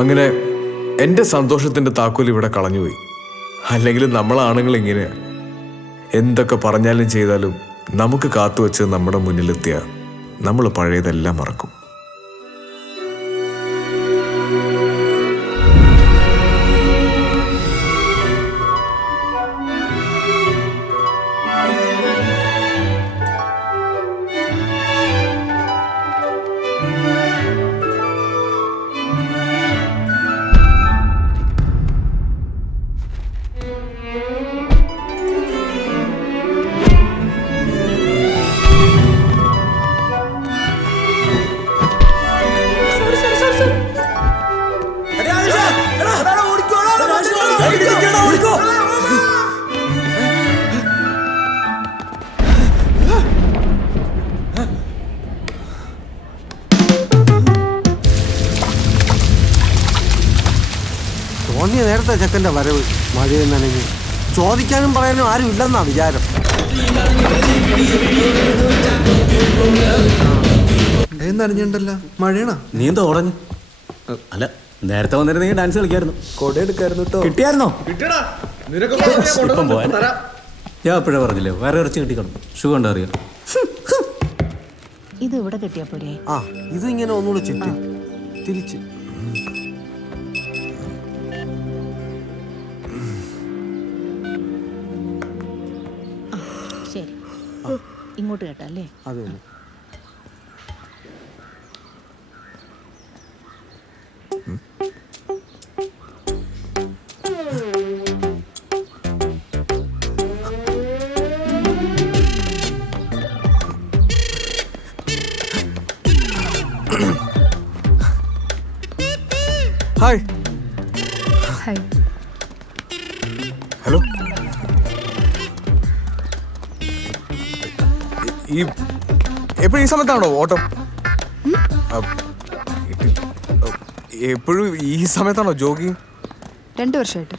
അങ്ങനെ എൻ്റെ സന്തോഷത്തിൻ്റെ താക്കോൽ ഇവിടെ കളഞ്ഞുപോയി. അല്ലെങ്കിൽ നമ്മളാണുങ്ങൾ ഇങ്ങനെയാ, എന്തൊക്കെ പറഞ്ഞാലും ചെയ്താലും നമുക്ക് കാത്തുവെച്ച് നമ്മുടെ മുന്നിലെത്തിയ നമ്മൾ പഴയതെല്ലാം മറക്കും. തോന്നിയ നേരത്തെ ചെക്കൻ്റെ വരവ് മഴയിൽ നനഞ്ഞ് ചോദിക്കാനും പറയാനും ആരും ഇല്ലെന്നാ വിചാരം. നനഞ്ഞിട്ടല്ല മഴയാണോ? നീ എന്താ ഓടഞ്ഞു? അല്ല, നേരത്തെ വന്നിരുന്നെങ്കിൽ ഡാൻസ് കളിക്കായിരുന്നു. കൊട എടുക്കായിരുന്നു കേട്ടോ. കിട്ടിയായിരുന്നോ? ഇപ്പം പോയാൽ ഞാൻ എപ്പോഴാ പറഞ്ഞില്ലേ, വേറെ ഇറച്ചി കിട്ടിക്കണം. ഷൂ കണ്ടാ അറിയാം. ഇത് ഇവിടെ കിട്ടിയാ പോരെ? ആ, ഇത് ഇങ്ങനെ ഒന്നുകൂടെ ചുറ്റി തിരിച്ച്. ശരി, ഇങ്ങോട്ട് കേട്ടല്ലേ? അതെ. ഹായ്. ഹായ്. ഹലോ. എപ്പോഴും ഈ സമയത്താണോ ഓട്ടം? എപ്പോഴും ഈ സമയത്താണോ ജോഗിങ്? 2 വർഷമായിട്ട്.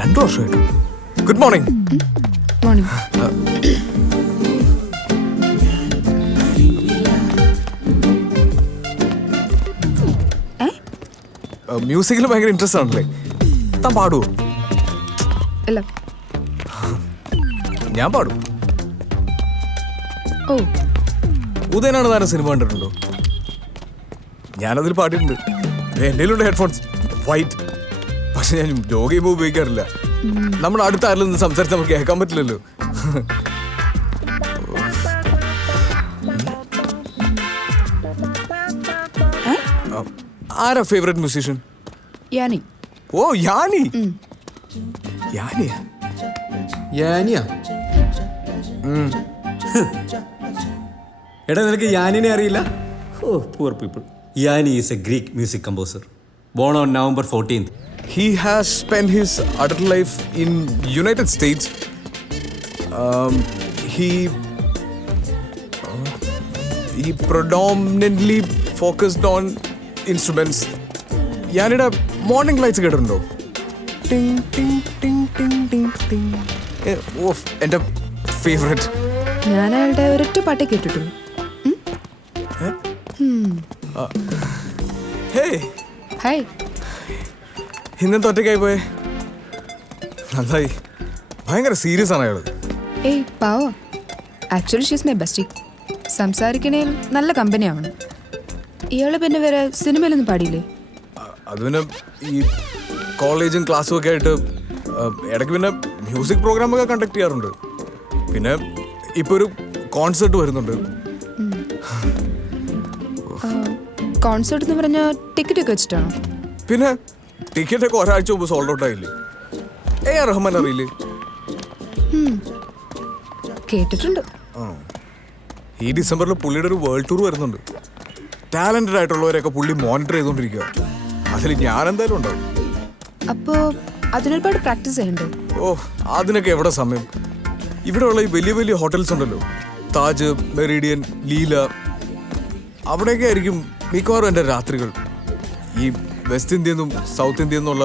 രണ്ടു വർഷമായിട്ട്. Good morning. മോർണിംഗ്. മ്യൂസിക്കിൽ ഭയങ്കര ഇൻട്രസ്റ്റ് ആണല്ലേ? താൻ പാടുവോ? അല്ല, ഞാൻ പാടും. ഓ, ഉദയനാണ് താരം സിനിമ കണ്ടിട്ടുണ്ടോ? ഞാനതിൽ പാടിയിട്ടുണ്ട്. എൻ്റെ കയ്യിലുണ്ട് ഹെഡ്ഫോൺസ്, വൈറ്റ്. പക്ഷെ ഞാൻ ജോഗ് ചെയ്യുമ്പോൾ ഉപയോഗിക്കാറില്ല. നമ്മൾ അടുത്ത ആരിൽ നിന്ന് സംസാരിച്ച് നമുക്ക് കേൾക്കാൻ പറ്റില്ലല്ലോ. ആരാ ഫേവറേറ്റ് മ്യൂസീഷ്യൻ? യാനി. ഓ, യാനി. യാനിയാ? യാനിയാ? എടാ, നിനക്ക് യാനിനെ അറിയില്ല? ഓ, poor people. Yanni is a Greek music composer, born on November 14th. He has spent his adult life in United States. He predominantly focused on instruments. ഞാനിവിടെ മോർണിംഗ് ലൈറ്റ്സ് കേട്ടിട്ടുണ്ടോ? ടിങ് ടിങ് ടിങ് ടിങ് ടിങ് ടിങ്. ഓഫ്, എൻ്റെ ഫേവറേറ്റ്. ഞാൻ അയാളുടെ ഒരൊറ്റ പാട്ടേ കേട്ടിട്ടുള്ളൂ. ഹേയ്. ഹായ്. ഇന്നത്തെ ഒറ്റയ്ക്കായി പോയേ? നന്നായി. ഭയങ്കര സീരിയസ് ആണ് അയാൾ. ഏയ് പാവ. Actually she's my bestie. സംസാരിക്കണേൽ നല്ല കമ്പനിയാവണം. ഇയാള് പിന്നെ വേറെ സിനിമയിലൊന്നും പാടിയില്ലേ? അത് പിന്നെ ഈ കോളേജും ക്ലാസ്സും ഒക്കെ ആയിട്ട് ഇടയ്ക്ക് പിന്നെ മ്യൂസിക് പ്രോഗ്രാമൊക്കെ കണ്ടക്ട് ചെയ്യാറുണ്ട്. പിന്നെ ഇപ്പൊ ഒരു കോൺസെർട്ട് വരുന്നുണ്ട്. കോൺസേർട്ട് എന്ന് പറഞ്ഞാൽ ടിക്കറ്റ് ഒക്കെ വെച്ചിട്ടാണോ? പിന്നെ ടിക്കറ്റ് ഒക്കെ ഒരാഴ്ച മുമ്പ് സോൾഡ് ഔട്ട് ആയില്ലേ? റഹ്മാൻ അറിയില്ലേ? കേട്ടിട്ടുണ്ട്. ഈ ഡിസംബറിൽ പുള്ളിയുടെ ഒരു വേൾഡ് ടൂർ വരുന്നുണ്ട്. ടാലന്റഡ് ആയിട്ടുള്ളവരെയൊക്കെ പുള്ളി മോണിറ്റർ ചെയ്തോണ്ടിരിക്കുക. അതിൽ ഞാൻ എന്തായാലും ഉണ്ടാവും. അപ്പോ അതിനൊരുപാട് പ്രാക്ടീസ് ചെയ്യണ്ടേ? അതിനൊക്കെ എവിടെ സമയം? ഇവിടെയുള്ള ഈ വലിയ വലിയ ഹോട്ടൽസ് ഉണ്ടല്ലോ, താജ്, മെറിഡിയൻ, ലീല, അവിടെയൊക്കെ ആയിരിക്കും മിക്കവാറും എൻ്റെ രാത്രികൾ. ഈ വെസ്റ്റ് ഇന്ത്യയിൽ നിന്നും സൗത്ത് ഇന്ത്യയിൽ നിന്നുള്ള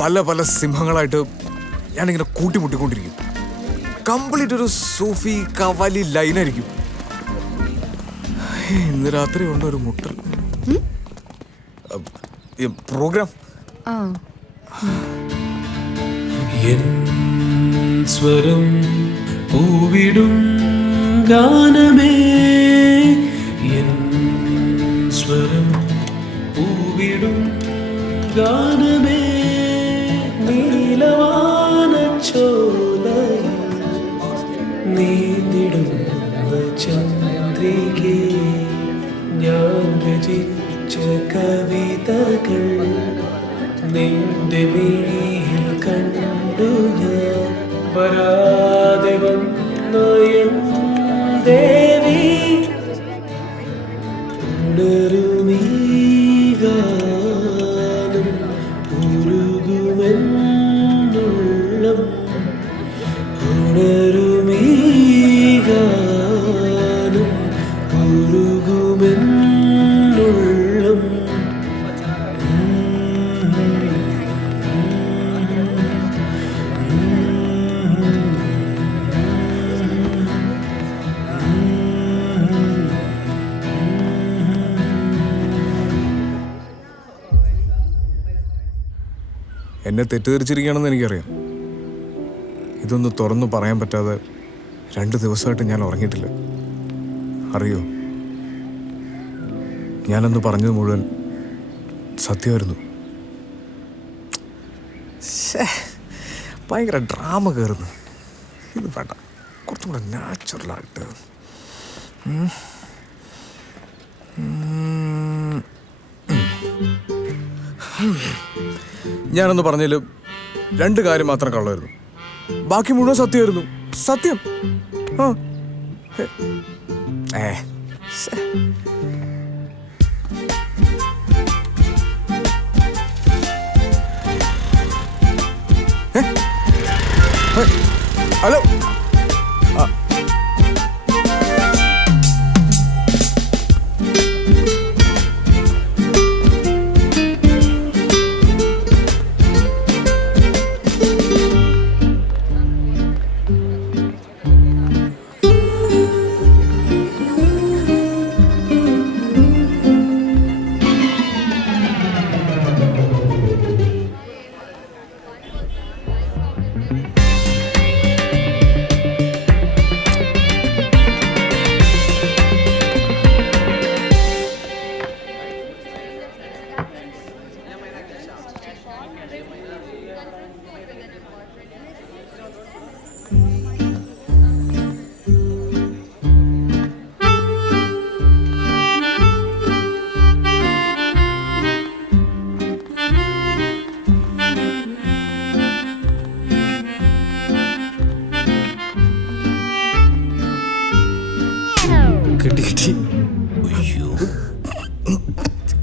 പല പല സിംഹങ്ങളായിട്ട് ഞാനിങ്ങനെ കൂട്ടിമുട്ടിക്കൊണ്ടിരിക്കും. കംപ്ലീറ്റ് ഒരു സൂഫി കവാലി ലൈനായിരിക്കും. ഇന്ന് രാത്രി ഉണ്ട് ഒരു മുട്ടൽ പ്രോഗ്രാം. സ്വരം പൂവിടും ഗാനമേ, സ്വരം പൂവിടും ഗാനമേ, നീലവാനച്ചോലയിൽ നീന്തിടുന്ന ചന്ദ്രികേ, ഞാൻ രചിച്ച കവിതകൾ നിന്റെ മിഴിയിൽ കണ്ടു ഞാൻ. വരാതെ വന്ന എൻ ദേവി, ഉണരുമീ ഗാനം, ഉരുകുമെന്നുള്ളം, ഉണരുമീ ഗാനം, ഉരുകുമെന്നുള്ളം. എന്നെ തെറ്റിദ്ധരിച്ചിരിക്കുകയാണെന്ന് എനിക്കറിയാം. ഇതൊന്നും തുറന്നു പറയാൻ പറ്റാതെ 2 ദിവസമായിട്ട് ഞാൻ ഉറങ്ങിയിട്ടില്ല. അറിയോ, ഞാനന്ന് പറഞ്ഞത് മുഴുവൻ സത്യമായിരുന്നു. ഭയങ്കര ഡ്രാമ കയറുന്നു. ഇത് വേണ്ട, കുറച്ചും കൂടെ നാച്ചുറലായിട്ട്. ഞാനൊന്ന് പറഞ്ഞതിൽ 2 കാര്യം മാത്രം കള്ളായിരുന്നു. ബാക്കി മുഴുവൻ സത്യമായിരുന്നു. സത്യം. ഹലോ,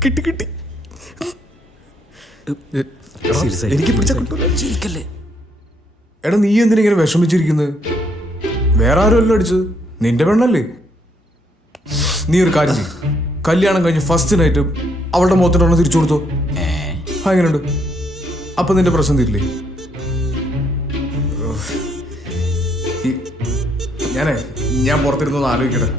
കിട്ടി കിട്ടി. എനിക്ക് പിടിച്ചാ കിട്ടൂല. എടാ, നീ എന്തിനിങ്ങനെ വിഷമിച്ചിരിക്കുന്നത്? വേറെ ആരുമല്ലോ അടിച്ചത്, നിന്റെ പെണ്ണല്ലേ. നീ ഒരു കാര്യം ചെയ്യും, കല്യാണം കഴിഞ്ഞ് ഫസ്റ്റ് നൈറ്റ് അവളുടെ മുഖത്തിനൊന്ന് തിരിച്ചു കൊടുത്തോ. എങ്ങനെയുണ്ട്? അപ്പൊ നിന്റെ പ്രശ്നം തീരില്ലേ? ഞാൻ പുറത്തിരുന്നൊന്ന് ആലോചിക്കട്ടെ.